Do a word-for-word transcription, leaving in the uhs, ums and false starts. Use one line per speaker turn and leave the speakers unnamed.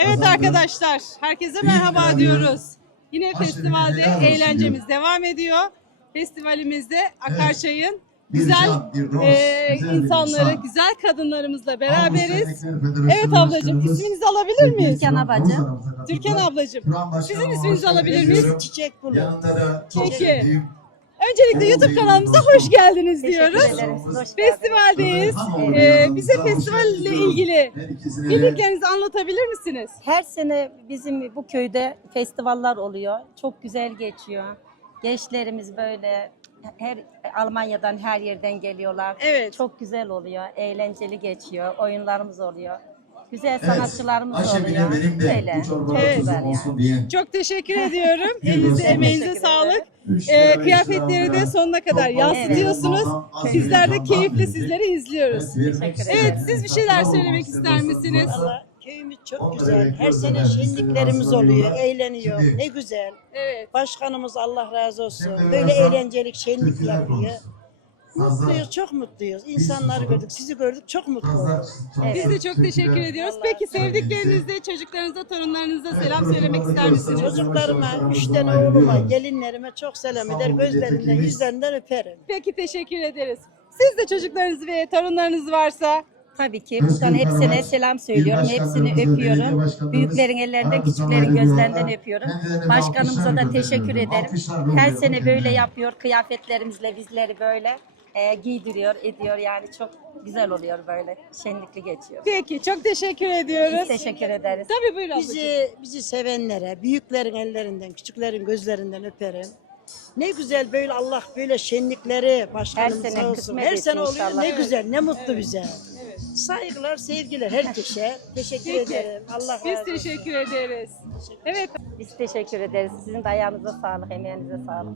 Evet arkadaşlar, herkese merhaba diyoruz. Yine festivalde eğlencemiz devam ediyor. Festivalimizde Akarçay'ın güzel e, insanları, güzel kadınlarımızla beraberiz. Evet ablacığım, isminizi alabilir miyiz?
Türkan ablacığım.
Türkan ablacığım, sizin isminizi alabilir miyiz?
Çiçek Bulu.
Peki. Öncelikle YouTube kanalımıza hoş geldiniz diyoruz.
Teşekkür ederiz. Hoş geldiniz.
Festivaldeyiz. Ee, bize festivalle ilgili bildiklerinizi anlatabilir misiniz?
Her sene bizim bu köyde festivaller oluyor. Çok güzel geçiyor. Gençlerimiz böyle her Almanya'dan her yerden geliyorlar.
Evet.
Çok güzel oluyor. Eğlenceli geçiyor. Oyunlarımız oluyor. Güzel sanatçılarımız oluyor. Böyle. Çok
Evet.
güzel yani.
Çok teşekkür ediyorum. Elinize, emeğinize
Teşekkür
sağlık. Ee, kıyafetleri de sonuna kadar yansıtıyorsunuz. Bizler de keyifle sizleri izliyoruz.
Teşekkür
Evet,
ederim.
siz bir şeyler söylemek ister misiniz?
Valla köyümüz çok güzel. Her sene şenliklerimiz oluyor, eğleniyor. Ne güzel.
Evet.
Başkanımız Allah razı olsun. Böyle eğlencelik şenlik yapıyor. Mutluyuz, çok mutluyuz. İnsanları gördük, sizi gördük, çok mutlu olduk.
Biz de çok teşekkür ediyoruz. Peki sevdiklerinizle, çocuklarınıza, torunlarınıza selam söylemek ister misiniz?
Çocuklarıma, üç tane oğluma, gelinlerime çok selam eder. Gözlerinden, yüzlerinden öperim.
Peki teşekkür ederiz. Siz de çocuklarınız ve torunlarınız varsa
Tabii ki. Buradan hepsine selam söylüyorum. Hepsini öpüyorum. Büyüklerin ellerinden, küçüklerin gözlerinden öpüyorum. Başkanımıza da teşekkür ederim. Her sene böyle yapıyor. Kıyafetlerimizle bizleri böyle e, giydiriyor, ediyor. Yani çok güzel oluyor böyle. Şenlikli geçiyor.
peki çok teşekkür ediyoruz.
Biz teşekkür ederiz.
Tabii buyurun ablacığım.
Bizi, bizi sevenlere, büyüklerin ellerinden, küçüklerin gözlerinden öperim. Ne güzel böyle Allah böyle şenlikleri başkanımız
Her sene
sağ olsun.
kısmet
Her
etsin
sene oluyor.
inşallah.
Ne
Evet.
güzel, ne mutlu bize.
Evet.
Saygılar, sevgiler herkese. Teşekkür
Peki.
ederim. Allah razı
Biz
olsun.
teşekkür ederiz. Evet.
Biz teşekkür ederiz. Sizin de ayağınıza sağlık, emeğinize sağlık.